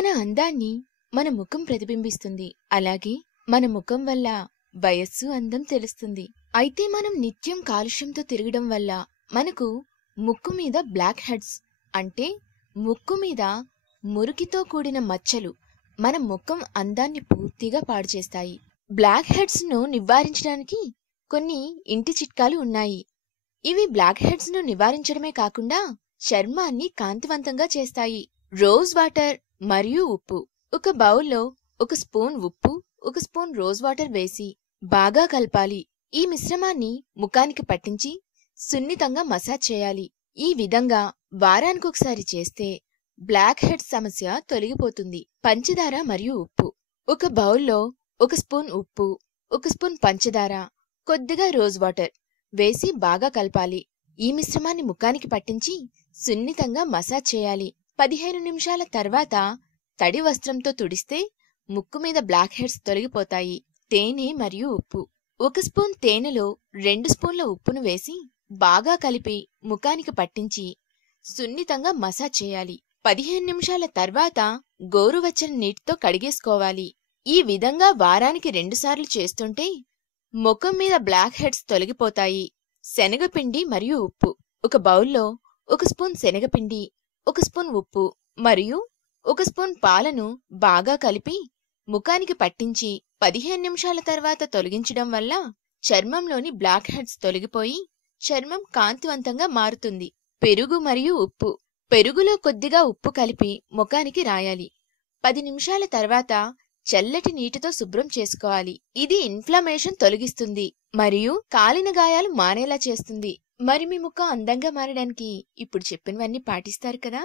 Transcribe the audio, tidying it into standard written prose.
మన అందాన్ని మన ముఖం ప్రతిబింబిస్తుంది. అలాగే మన ముఖం వల్ల వయస్సు, అందం తెలుస్తుంది. అయితే మనం నిత్యం కాలుష్యంతో తిరగడం వల్ల మనకు ముక్కు మీద బ్లాక్ హెడ్స్ అంటే ముక్కు మీద మురికితో కూడిన మచ్చలు మన ముఖం అందాన్ని పూర్తిగా పాడు చేస్తాయి. బ్లాక్ హెడ్స్ ను నివారించడానికి కొన్ని ఇంటి చిట్కాలు ఉన్నాయి. ఇవి బ్లాక్ హెడ్స్ ను నివారించడమే కాకుండా చర్మాన్ని కాంతివంతంగా చేస్తాయి. రోజ్ వాటర్ మరియు ఉప్పు. ఒక బౌల్లో 1 స్పూన్ ఉప్పు, 1 స్పూన్ రోజ్ వాటర్ వేసి బాగా కలపాలి. ఈ మిశ్రమాన్ని ముఖానికి పట్టించి సున్నితంగా మసాజ్ చేయాలి. ఈ విధంగా వారానికొకసారి చేస్తే బ్లాక్ హెడ్స్ సమస్య తొలగిపోతుంది. పంచదార మరియు ఉప్పు. ఒక బౌల్లో 1 స్పూన్ ఉప్పు, 1 స్పూన్ పంచదార, కొద్దిగా రోజ్ వాటర్ వేసి బాగా కలపాలి. ఈ మిశ్రమాన్ని ముఖానికి పట్టించి సున్నితంగా మసాజ్ చేయాలి. 15 నిమిషాల తర్వాత తడి వస్త్రంతో తుడిస్తే ముక్కు మీద బ్లాక్ హెడ్స్ తొలగిపోతాయి. తేనె మరియు ఉప్పు. 1 స్పూన్ తేనెలో 2 స్పూన్ల ఉప్పును వేసి బాగా కలిపి ముఖానికి పట్టించి సున్నితంగా మసాజ్ చేయాలి. 15 నిమిషాల తర్వాత గోరువెచ్చని నీటితో కడిగేసుకోవాలి. ఈ విధంగా వారానికి 2 సార్లు చేస్తుంటే ముఖం మీద బ్లాక్ హెడ్స్ తొలగిపోతాయి. శనగపిండి మరియు ఉప్పు. ఒక బౌల్లో 1 స్పూన్ శనగపిండి, 1 స్పూన్ ఉప్పు మరియు 1 స్పూన్ పాలను బాగా కలిపి ముఖానికి పట్టించి 15 నిమిషాల తర్వాత తొలగించడం వల్ల చర్మంలోని బ్లాక్ హెడ్స్ తొలగిపోయి చర్మం కాంతివంతంగా మారుతుంది. పెరుగు మరియు ఉప్పు. పెరుగులో కొద్దిగా ఉప్పు కలిపి ముఖానికి రాయాలి. 10 నిమిషాల తర్వాత చల్లటి నీటితో శుభ్రం చేసుకోవాలి. ఇది ఇన్ఫ్లమేషన్ తొలగిస్తుంది మరియు కాలిన గాయాలు మానేలా చేస్తుంది. మరి మీ ముఖం అందంగా మారడానికి ఇప్పుడు చెప్పినవన్నీ పాటిస్తారు కదా?